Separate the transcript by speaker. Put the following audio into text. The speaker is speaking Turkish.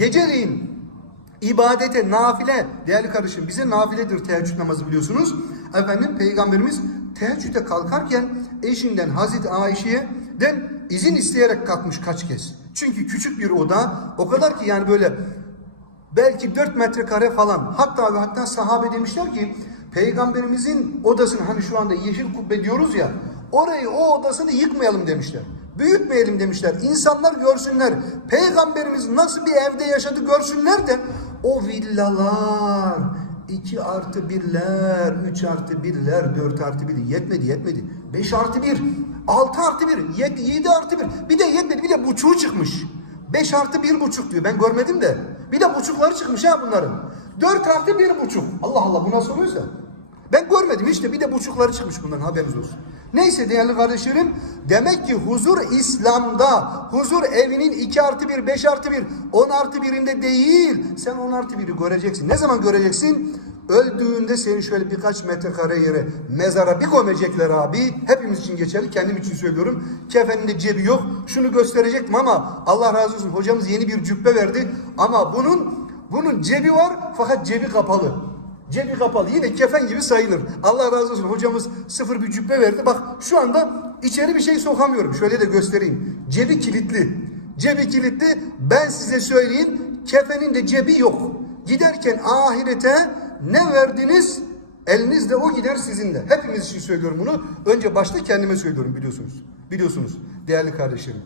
Speaker 1: Geceleyin ibadete, nafile, değerli kardeşim bize nafiledir teheccüd namazı biliyorsunuz. Efendim Peygamberimiz teheccüde kalkarken eşinden Hazreti Ayşe'den izin isteyerek kalkmış kaç kez. Çünkü küçük bir oda o kadar ki yani böyle belki 4 metrekare falan. Hatta ve hatta sahabe demişler ki peygamberimizin odasını hani şu anda yeşil kubbe diyoruz ya orayı o odasını yıkmayalım demişler. Büyütmeyelim demişler. İnsanlar görsünler. Peygamberimiz nasıl bir evde yaşadı görsünler de o villalar 2 artı birler, 3 artı birler, 4 artı bir yetmedi yetmedi. 5 artı 1, 6 artı 1, 7, 7 artı 1. Bir de yetmedi bir de buçuğu çıkmış. 5 artı bir buçuk diyor. Ben görmedim de. Bir de buçukları çıkmış ha bunların. 4 artı bir buçuk. Allah Allah bu nasıl oluyorsa. Ben görmedim işte bir de buçukları çıkmış bunların haberiniz olsun. Neyse değerli kardeşlerim demek ki huzur İslam'da huzur evinin 2 artı 1 5 artı 1 10 artı birinde değil sen 10 artı 1'i göreceksin. Ne zaman göreceksin? Öldüğünde seni şöyle birkaç metrekare yere mezara bir gömecekler abi. Hepimiz için geçerli kendim için söylüyorum. Kefeninde cebi yok. Şunu gösterecektim ama Allah razı olsun hocamız yeni bir cübbe verdi. Ama bunun bunun cebi var fakat cebi kapalı. Cebi kapalı. Yine kefen gibi sayılır. Allah razı olsun. Hocamız sıfır bir cübbe verdi. Bak şu anda içeri bir şey sokamıyorum. Şöyle de göstereyim. Cebi kilitli. Cebi kilitli. Ben size söyleyeyim. Kefenin de cebi yok. Giderken ahirete ne verdiniz? Elinizde o gider sizinle. Hepimiz için söylüyorum bunu. Önce başta kendime söylüyorum biliyorsunuz. Biliyorsunuz değerli kardeşlerim.